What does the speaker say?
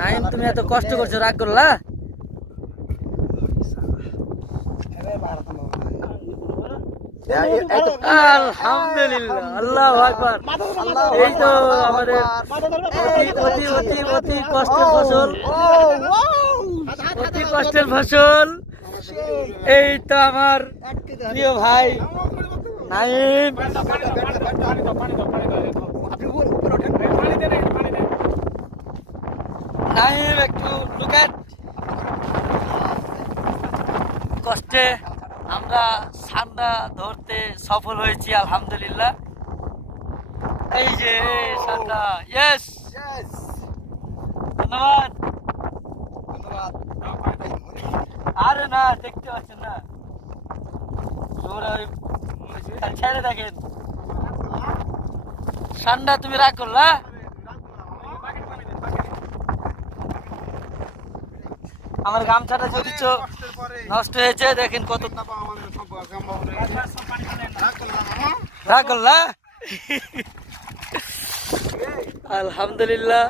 নাইম, তুমি এত কষ্ট করছো, রাগ করলা? আলহামদুলিল্লাহ, আল্লাহু আকবার। এই তো আমাদের অতি অতি অতি কষ্টের ফসল, অতি কষ্টের ফসল। এই তো আমার প্রিয় ভাই নাইম। নাইম একটু লুকেট। কষ্টে আমরা সান্ডা ধরতে সফল হয়েছি, আলহামদুলিল্লাহ। এই যে সান্ডা, ইয়েস, ধন্যবাদ। আরে না, দেখতে পাচ্ছেন না, ছেড়ে দেখেন। সান্ডা তুমি রাগ করলা? আমার গামছাটা যদি নষ্ট হয়েছে, দেখেন কত। রাগ করলা? আলহামদুলিল্লাহ।